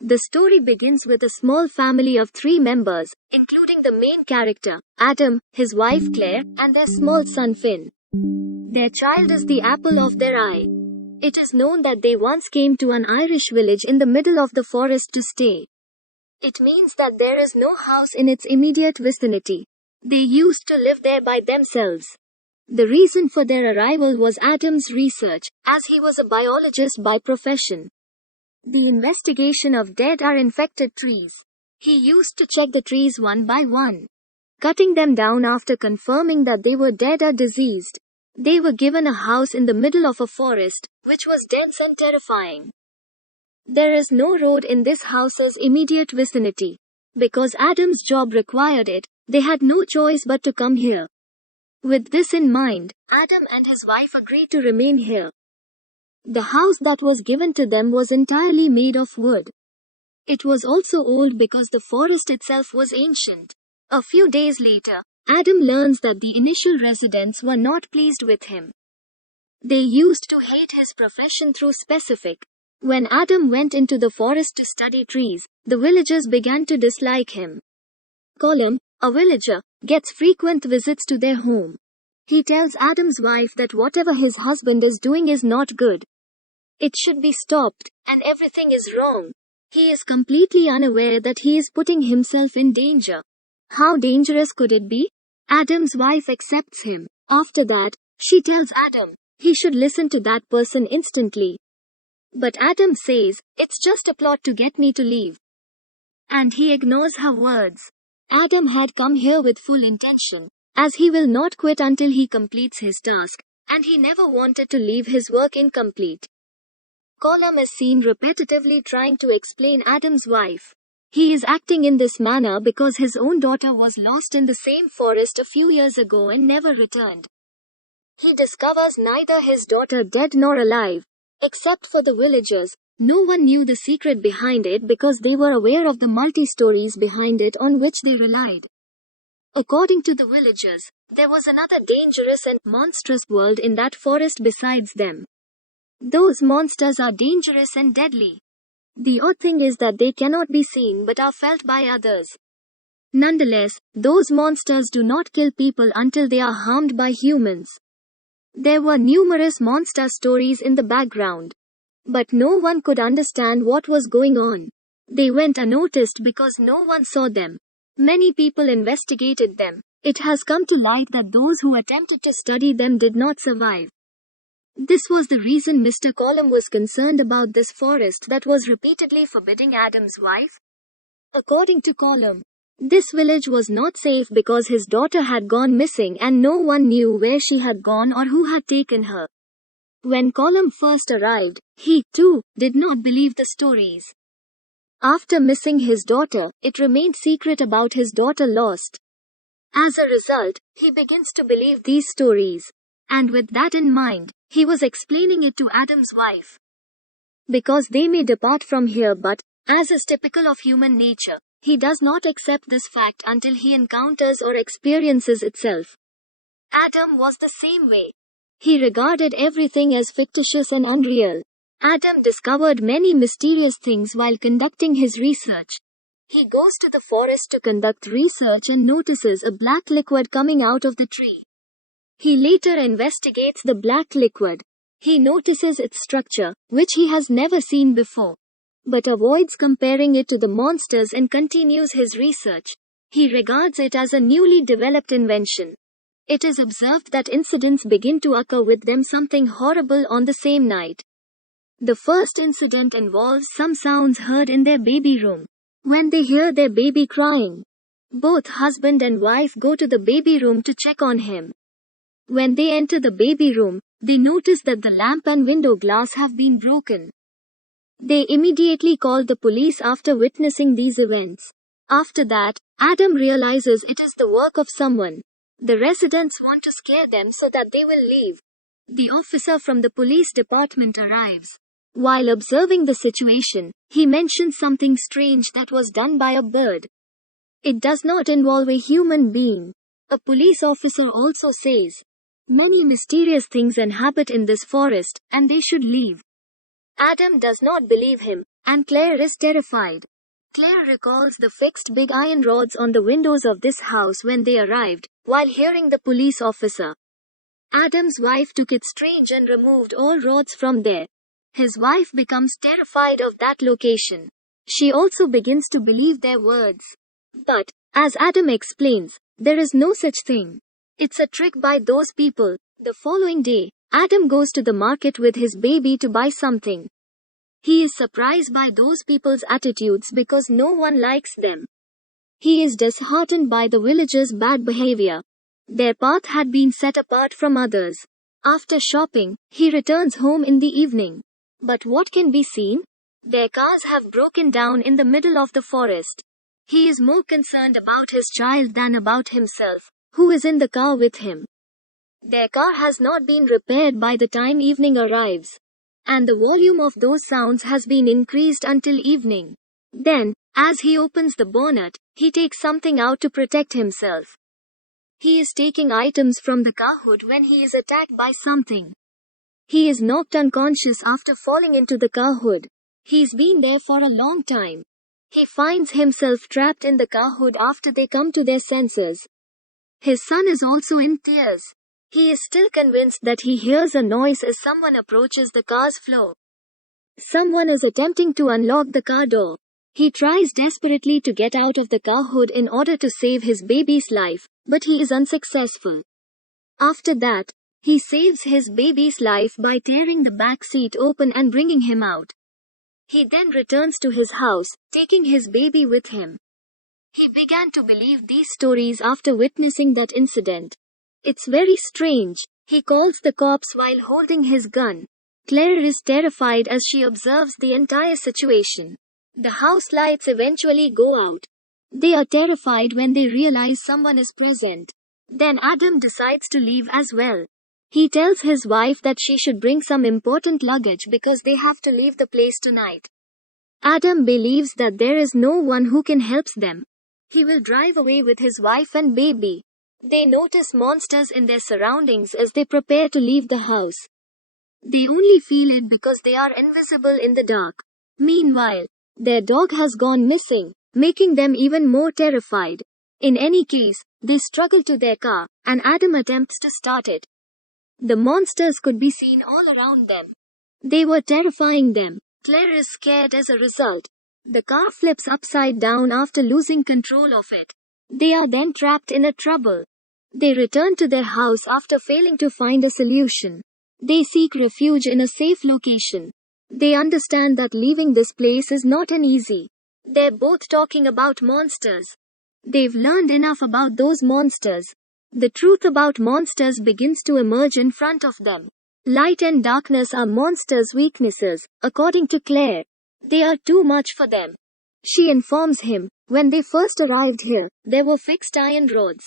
The story begins with a small family of 3 members, including the main character, Adam, his wife Claire, and their small son Finn. Their child is the apple of their eye. It is known that they once came to an Irish village in the middle of the forest to stay. It means that there is no house in its immediate vicinity. They used to live there by themselves. The reason for their arrival was Adam's research, as he was a biologist by profession. The investigation of dead or infected trees. He used to check the trees one by one, cutting them down after confirming that they were dead or diseased. They were given a house in the middle of a forest, which was dense and terrifying. There is no road in this house's immediate vicinity. Because Adam's job required it, they had no choice but to come here. With this in mind, Adam and his wife agreed to remain here. The house that was given to them was entirely made of wood. It was also old because the forest itself was ancient. A few days later, Adam learns that the initial residents were not pleased with him. They used to hate his profession through specific. When Adam went into the forest to study trees, the villagers began to dislike him. Colum, a villager, gets frequent visits to their home. He tells Adam's wife that whatever his husband is doing is not good. It should be stopped, and everything is wrong. He is completely unaware that he is putting himself in danger. How dangerous could it be? Adam's wife accepts him. After that, she tells Adam he should listen to that person instantly. But Adam says, "It's just a plot to get me to leave." And he ignores her words. Adam had come here with full intention, as he will not quit until he completes his task, and he never wanted to leave his work incomplete. Colum is seen repetitively trying to explain Adam's wife. He is acting in this manner because his own daughter was lost in the same forest a few years ago and never returned. He discovers neither his daughter dead nor alive. Except for the villagers, no one knew the secret behind it because they were aware of the multi-stories behind it on which they relied. According to the villagers, there was another dangerous and monstrous world in that forest besides them. Those monsters are dangerous and deadly. The odd thing is that they cannot be seen but are felt by others. Nonetheless, those monsters do not kill people until they are harmed by humans. There were numerous monster stories in the background. But no one could understand what was going on. They went unnoticed because no one saw them. Many people investigated them. It has come to light that those who attempted to study them did not survive. This was the reason Mr. Colum was concerned about this forest that was repeatedly forbidding Adam's wife. According to Colum, this village was not safe because his daughter had gone missing and no one knew where she had gone or who had taken her. When Colum first arrived, he, too, did not believe the stories. After missing his daughter, it remained secret about his daughter lost. As a result, he begins to believe these stories. And with that in mind, he was explaining it to Adam's wife. Because they may depart from here but, as is typical of human nature, he does not accept this fact until he encounters or experiences itself. Adam was the same way. He regarded everything as fictitious and unreal. Adam discovered many mysterious things while conducting his research. He goes to the forest to conduct research and notices a black liquid coming out of the tree. He later investigates the black liquid. He notices its structure, which he has never seen before, but avoids comparing it to the monsters and continues his research. He regards it as a newly developed invention. It is observed that incidents begin to occur with them something horrible on the same night. The first incident involves some sounds heard in their baby room. When they hear their baby crying, both husband and wife go to the baby room to check on him. When they enter the baby room, they notice that the lamp and window glass have been broken. They immediately call the police after witnessing these events. After that, Adam realizes it is the work of someone. The residents want to scare them so that they will leave. The officer from the police department arrives. While observing the situation, he mentions something strange that was done by a bird. It does not involve a human being. A police officer also says, "Many mysterious things inhabit in this forest, and they should leave." Adam does not believe him, and Claire is terrified. Claire recalls the fixed big iron rods on the windows of this house when they arrived, while hearing the police officer. Adam's wife took it strange and removed all rods from there. His wife becomes terrified of that location. She also begins to believe their words. But, as Adam explains, there is no such thing. It's a trick by those people. The following day, Adam goes to the market with his baby to buy something. He is surprised by those people's attitudes because no one likes them. He is disheartened by the villagers' bad behavior. Their path had been set apart from others. After shopping, he returns home in the evening. But what can be seen? Their cars have broken down in the middle of the forest. He is more concerned about his child than about himself, who is in the car with him. Their car has not been repaired by the time evening arrives. And the volume of those sounds has been increased until evening. Then, as he opens the bonnet, he takes something out to protect himself. He is taking items from the car hood when he is attacked by something. He is knocked unconscious after falling into the car hood. He's been there for a long time. He finds himself trapped in the car hood after they come to their senses. His son is also in tears. He is still convinced that he hears a noise as someone approaches the car's floor. Someone is attempting to unlock the car door. He tries desperately to get out of the car hood in order to save his baby's life, but he is unsuccessful. After that, he saves his baby's life by tearing the back seat open and bringing him out. He then returns to his house, taking his baby with him. He began to believe these stories after witnessing that incident. It's very strange. He calls the cops while holding his gun. Claire is terrified as she observes the entire situation. The house lights eventually go out. They are terrified when they realize someone is present. Then Adam decides to leave as well. He tells his wife that she should bring some important luggage because they have to leave the place tonight. Adam believes that there is no one who can help them. He will drive away with his wife and baby. They notice monsters in their surroundings as they prepare to leave the house. They only feel it because they are invisible in the dark. Meanwhile, their dog has gone missing, making them even more terrified. In any case, they struggle to their car, and Adam attempts to start it. The monsters could be seen all around them. They were terrifying them. Claire is scared as a result. The car flips upside down after losing control of it. They are then trapped in a trouble. They return to their house after failing to find a solution. They seek refuge in a safe location. They understand that leaving this place is not an easy. They're both talking about monsters. They've learned enough about those monsters. The truth about monsters begins to emerge in front of them. Light and darkness are monsters' weaknesses, according to Claire. They are too much for them. She informs him, when they first arrived here, there were fixed iron rods.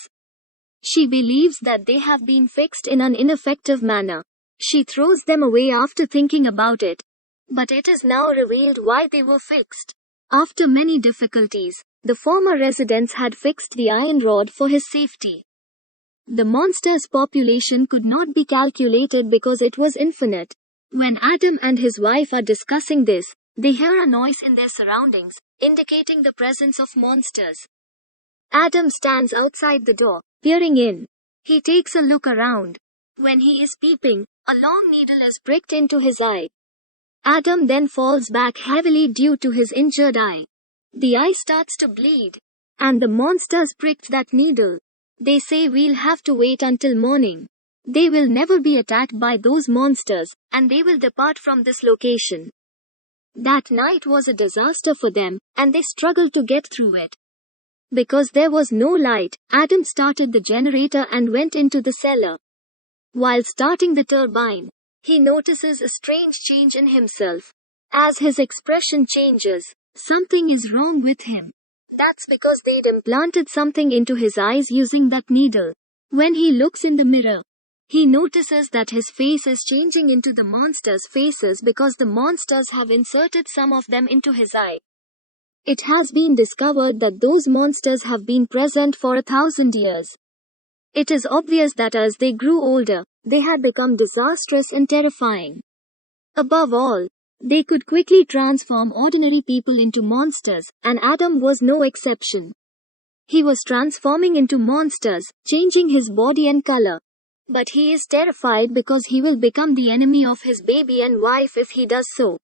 She believes that they have been fixed in an ineffective manner. She throws them away after thinking about it. But it is now revealed why they were fixed. After many difficulties, the former residents had fixed the iron rod for his safety. The monster's population could not be calculated because it was infinite. When Adam and his wife are discussing this, they hear a noise in their surroundings, indicating the presence of monsters. Adam stands outside the door, peering in. He takes a look around. When he is peeping, a long needle is pricked into his eye. Adam then falls back heavily due to his injured eye. The eye starts to bleed. And the monsters pricked that needle. They say we'll have to wait until morning. They will never be attacked by those monsters, and they will depart from this location. That night was a disaster for them, and they struggled to get through it. Because there was no light, Adam started the generator and went into the cellar. While starting the turbine, he notices a strange change in himself. As his expression changes, something is wrong with him. That's because they'd implanted something into his eyes using that needle. When he looks in the mirror, he notices that his face is changing into the monsters' faces because the monsters have inserted some of them into his eye. It has been discovered that those monsters have been present for 1,000 years. It is obvious that as they grew older, they had become disastrous and terrifying. Above all, They could quickly transform ordinary people into monsters, and Adam was no exception. He was transforming into monsters, changing his body and color. But he is terrified because he will become the enemy of his baby and wife if he does so.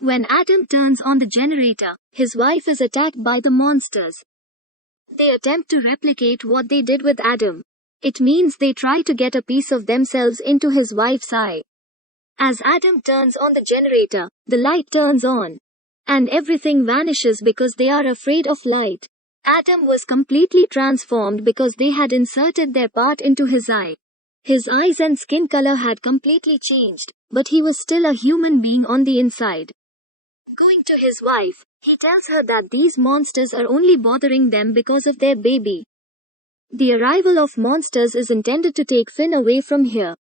When Adam turns on the generator, his wife is attacked by the monsters. They attempt to replicate what they did with Adam. It means they try to get a piece of themselves into his wife's eye. As Adam turns on the generator, the light turns on. And everything vanishes because they are afraid of light. Adam was completely transformed because they had inserted their part into his eye. His eyes and skin color had completely changed, but he was still a human being on the inside. Going to his wife, he tells her that these monsters are only bothering them because of their baby. The arrival of monsters is intended to take Finn away from here.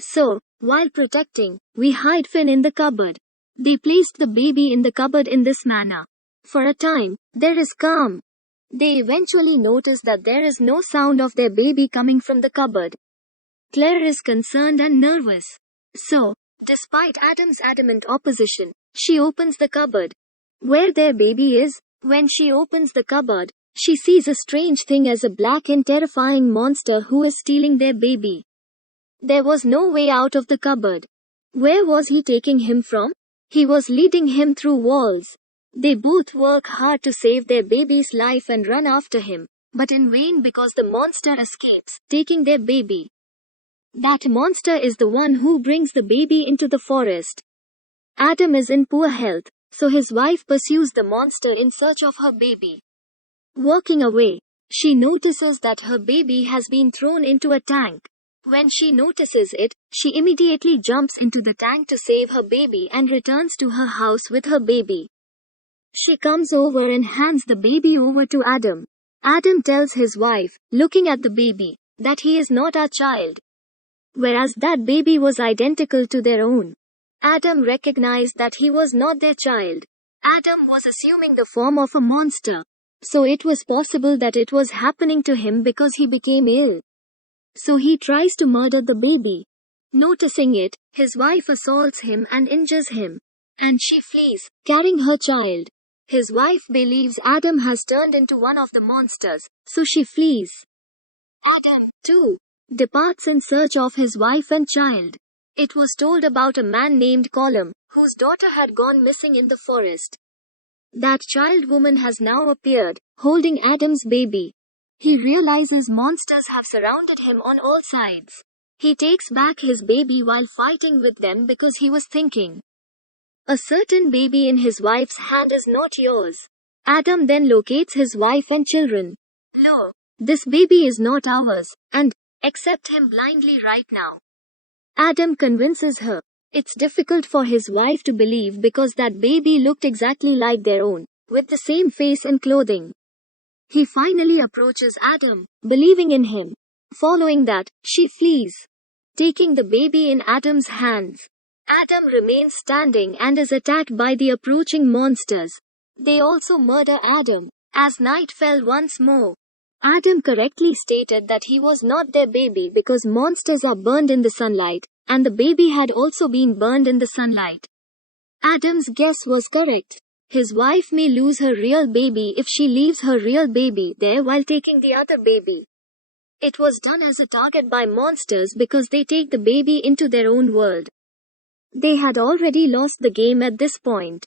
So, while protecting, we hide Finn in the cupboard. They placed the baby in the cupboard in this manner. For a time, there is calm. They eventually notice that there is no sound of their baby coming from the cupboard. Claire is concerned and nervous. So, despite Adam's adamant opposition, she opens the cupboard. Where their baby is, when she opens the cupboard, she sees a strange thing as a black and terrifying monster who is stealing their baby. There was no way out of the cupboard. Where was he taking him from? He was leading him through walls. They both work hard to save their baby's life and run after him, but in vain because the monster escapes, taking their baby. That monster is the one who brings the baby into the forest. Adam is in poor health, so his wife pursues the monster in search of her baby. Walking away, she notices that her baby has been thrown into a tank. When she notices it, she immediately jumps into the tank to save her baby and returns to her house with her baby. She comes over and hands the baby over to Adam. Adam tells his wife, looking at the baby, that he is not our child. Whereas that baby was identical to their own. Adam recognized that he was not their child. Adam was assuming the form of a monster. So it was possible that it was happening to him because he became ill. So he tries to murder the baby. Noticing it, his wife assaults him and injures him. And she flees, carrying her child. His wife believes Adam has turned into one of the monsters, so she flees. Adam, too, departs in search of his wife and child. It was told about a man named Colum, whose daughter had gone missing in the forest. That child woman has now appeared, holding Adam's baby. He realizes monsters have surrounded him on all sides. He takes back his baby while fighting with them because he was thinking, a certain baby in his wife's hand is not yours. Adam then locates his wife and children. Lo, this baby is not ours, and accept him blindly right now. Adam convinces her. It's difficult for his wife to believe because that baby looked exactly like their own, with the same face and clothing. He finally approaches Adam, believing in him. Following that, she flees, taking the baby in Adam's hands. Adam remains standing and is attacked by the approaching monsters. They also murder Adam. As night fell once more, Adam correctly stated that he was not their baby because monsters are burned in the sunlight, and the baby had also been burned in the sunlight. Adam's guess was correct. His wife may lose her real baby if she leaves her real baby there while taking the other baby. It was done as a target by monsters because they take the baby into their own world. They had already lost the game at this point.